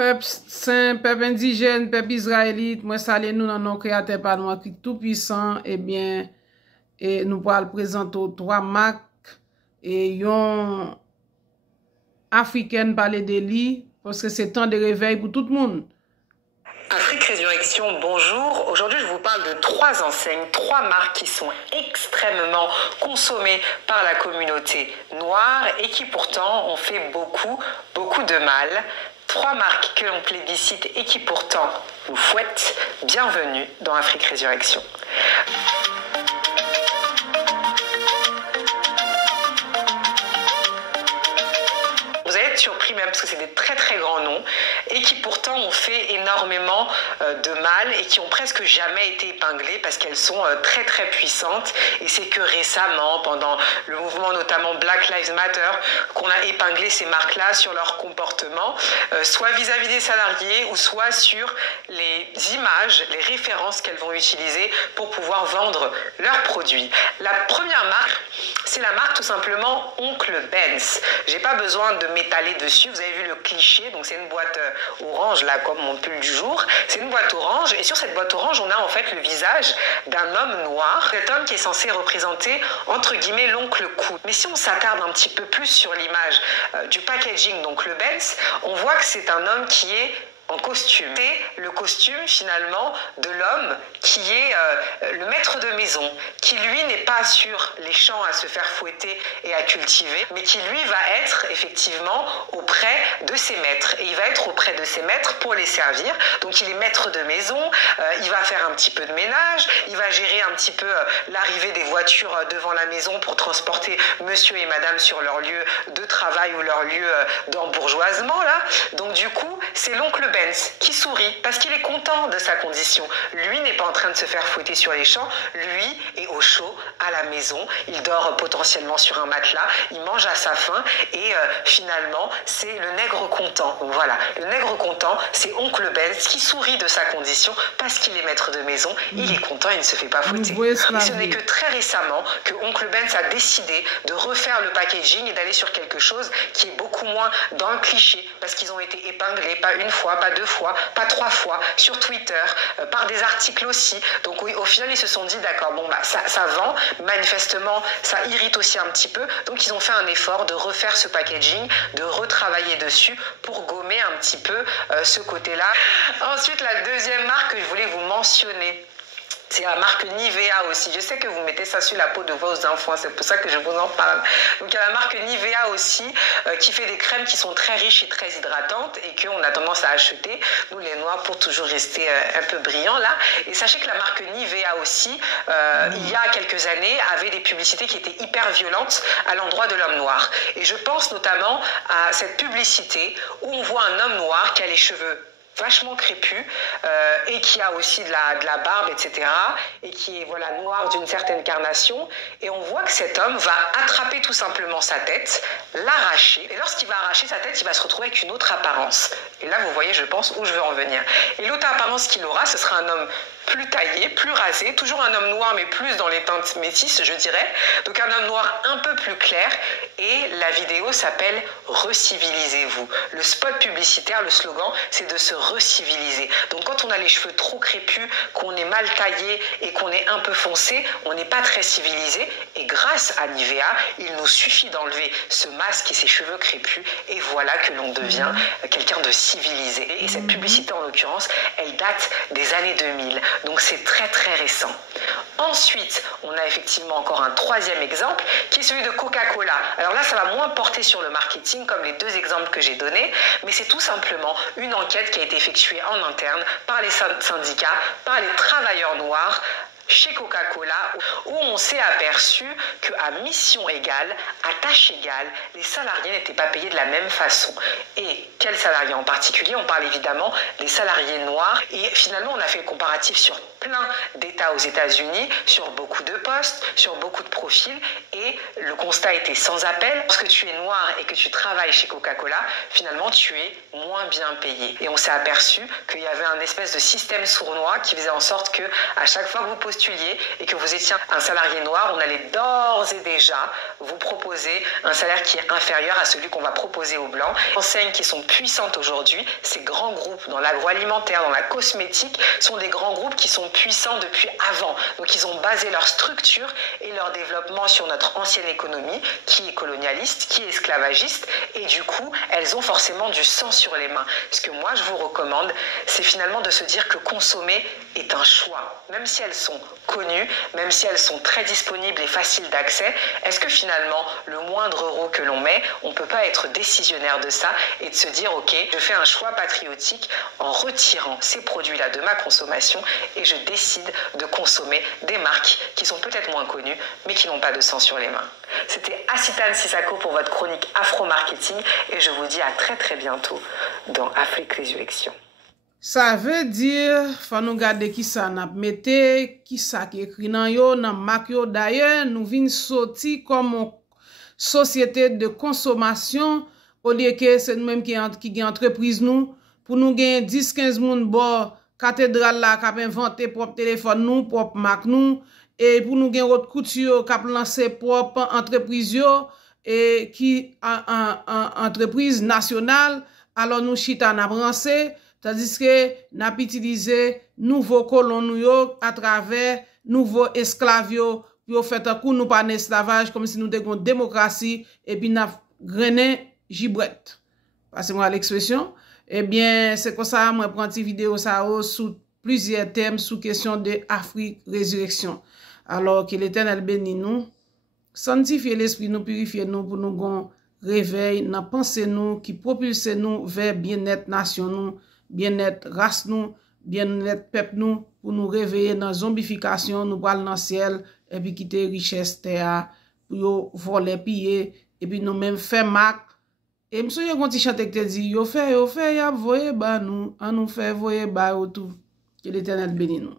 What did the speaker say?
Peuple saint, peuple indigène, peuple israélite, moi salue nous dans nos créateurs par nous qui tout puissant, eh bien, et nous pourrons présenter trois marques et yon africaine parler de lui parce que c'est temps de réveil pour tout le monde. Afrique Résurrection, bonjour. Aujourd'hui, je vous parle de trois enseignes, trois marques qui sont extrêmement consommées par la communauté noire et qui pourtant ont fait beaucoup de mal. Trois marques que l'on plébiscite et qui pourtant nous fouettent. Bienvenue dans Afrique Résurrection. Vous allez être surpris même parce que c'est des très grands noms et qui pourtant ont fait énormément de mal et qui ont presque jamais été épinglées parce qu'elles sont très puissantes et c'est que récemment, pendant le mouvement notamment Black Lives Matter, qu'on a épinglé ces marques-là sur leur comportement, soit vis-à-vis des salariés ou soit sur les images, les références qu'elles vont utiliser pour pouvoir vendre leurs produits. La première marque, c'est la marque tout simplement Oncle Ben's. J'ai pas besoin de m'étaler dessus, vous avez vu le cliché, donc c'est une boîte orange là comme mon pull du jour, c'est une boîte orange et sur cette boîte orange on a en fait le visage d'un homme noir, cet homme qui est censé représenter entre guillemets l'oncle Cool. Mais si on s'attarde un petit peu plus sur l'image du packaging d'Oncle Ben's, on voit que c'est un homme qui est en costume. C'est le costume finalement de l'homme qui est le maître de maison, qui lui n'est pas sur les champs à se faire fouetter et à cultiver, mais qui lui va être effectivement auprès de ses maîtres. Et il va être auprès de ses maîtres pour les servir. Donc il est maître de maison, il va faire un petit peu de ménage, il va gérer un petit peu l'arrivée des voitures devant la maison pour transporter monsieur et madame sur leur lieu de travail ou leur lieu d'embourgeoisement là. Donc du coup, c'est l'oncle Ben qui sourit parce qu'il est content de sa condition. Lui n'est pas en train de se faire fouetter sur les champs, lui est au chaud à la maison, il dort potentiellement sur un matelas, il mange à sa faim et finalement c'est le nègre content. Donc voilà, le nègre content, c'est Oncle Ben qui sourit de sa condition parce qu'il est maître de maison, il est content, il ne se fait pas fouetter. Et ce n'est que très récemment que Oncle Ben a décidé de refaire le packaging et d'aller sur quelque chose qui est beaucoup moins dans le cliché parce qu'ils ont été épinglés pas une fois, pas deux fois, pas trois fois, sur Twitter, par des articles aussi. Donc oui, au final, ils se sont dit, d'accord, bon, bah, ça vend, manifestement, ça irrite aussi un petit peu. Donc ils ont fait un effort de refaire ce packaging, de retravailler dessus pour gommer un petit peu ce côté-là. Ensuite, la deuxième marque que je voulais vous mentionner, c'est la marque Nivea aussi. Je sais que vous mettez ça sur la peau de vos enfants, c'est pour ça que je vous en parle. Donc il y a la marque Nivea aussi qui fait des crèmes qui sont très riches et très hydratantes et qu'on a tendance à acheter, nous les noirs, pour toujours rester un peu brillants là. Et sachez que la marque Nivea aussi, il y a quelques années, avait des publicités qui étaient hyper violentes à l'endroit de l'homme noir. Et je pense notamment à cette publicité où on voit un homme noir qui a les cheveux vachement crépus et qui a aussi de la barbe, etc. et qui est voilà noir d'une certaine carnation. Et on voit que cet homme va attraper tout simplement sa tête, l'arracher. Et lorsqu'il va arracher sa tête, il va se retrouver avec une autre apparence. Et là, vous voyez, je pense, où je veux en venir. Et l'autre apparence qu'il aura, ce sera un homme plus taillé, plus rasé, toujours un homme noir mais plus dans les teintes métisses, je dirais. Donc un homme noir un peu plus clair et la vidéo s'appelle « Recivilisez-vous ». Le spot publicitaire, le slogan, c'est de se reciviliser. Donc quand on a les cheveux trop crépus, qu'on est mal taillé et qu'on est un peu foncé, on n'est pas très civilisé et grâce à Nivea, il nous suffit d'enlever ce masque et ces cheveux crépus et voilà que l'on devient quelqu'un de civilisé. Et cette publicité en l'occurrence, elle date des années 2000. Donc c'est très récent. Ensuite, on a effectivement encore un troisième exemple qui est celui de Coca-Cola. Alors là, ça va moins porter sur le marketing comme les deux exemples que j'ai donnés, mais c'est tout simplement une enquête qui a été effectuée en interne par les syndicats, par les travailleurs noirs, chez Coca-Cola, où on s'est aperçu qu'à mission égale, à tâche égale, les salariés n'étaient pas payés de la même façon. Et quels salariés en particulier? On parle évidemment des salariés noirs. Et finalement, on a fait le comparatif sur plein d'États aux États-Unis, sur beaucoup de postes, sur beaucoup de profils, et le constat était sans appel. Lorsque tu es noir et que tu travailles chez Coca-Cola, finalement tu es moins bien payé. Et on s'est aperçu qu'il y avait un espèce de système sournois qui faisait en sorte que à chaque fois que vous postuliez et que vous étiez un salarié noir, on allait d'ores et déjà vous proposer un salaire qui est inférieur à celui qu'on va proposer aux blancs. Les enseignes qui sont puissantes aujourd'hui, ces grands groupes dans l'agroalimentaire, dans la cosmétique, sont des grands groupes qui sont puissants depuis avant. Donc ils ont basé leur structure et leur développement sur notre ancienne économie qui est colonialiste, qui est esclavagiste, et du coup elles ont forcément du sang sur les mains. Ce que moi je vous recommande, c'est finalement de se dire que consommer est un choix. Même si elles sont connues, même si elles sont très disponibles et faciles d'accès, est-ce que finalement le moindre euro que l'on met, on ne peut pas être décisionnaire de ça et de se dire ok, je fais un choix patriotique en retirant ces produits-là de ma consommation et je décide de consommer des marques qui sont peut-être moins connues mais qui n'ont pas de sang sur les mains. C'était Asitane Sissako pour votre chronique Afro-Marketing et je vous dis à très très bientôt dans Afrique Résurrection. Ça veut dire, faut nous garder qui ça n'a mette, qui ça qui écrit dans yo, dans marque yo. D'ailleurs, nous vinn sorti comme une société de consommation, au lieu que c'est nous-mêmes qui gagne entreprise nous, pour nous gagner 10-15 moun bord cathédrale là, qui a inventé propre téléphone nous, propre marque nous, et pour nous gagner autre couture, qui a lancé propre entreprise yo, et qui entreprise nationale, alors nous chita n'a brancé. Tandis que n'a utilisé nouveau colon nous yo à travers nouveau esclaves yo pour faire un coup nous pas esclavage comme si nous étions une démocratie et puis n'a grené gibrette. Passez-moi l'expression. Eh bien, c'est comme ça moi prends une vidéo ça sous plusieurs thèmes sous question de Afrique résurrection. Alors que l'Éternel bénisse nous, sanctifie l'esprit nous, purifier nous pour nous gon réveil dans pensée nous qui propulse nous vers bien-être nation nous. Bien-être race nous, bien-être peuple nous, pour nous réveiller dans zombification, nous parler dans le ciel, et puis quitter richesse terre, pour voler, piller, et puis nous même faire marque. Et monsieur, yon konti chante qui te dit, yo fait, y'a voye ba nous, an nous fait voye ba ou tout. Que l'Éternel bénisse nous.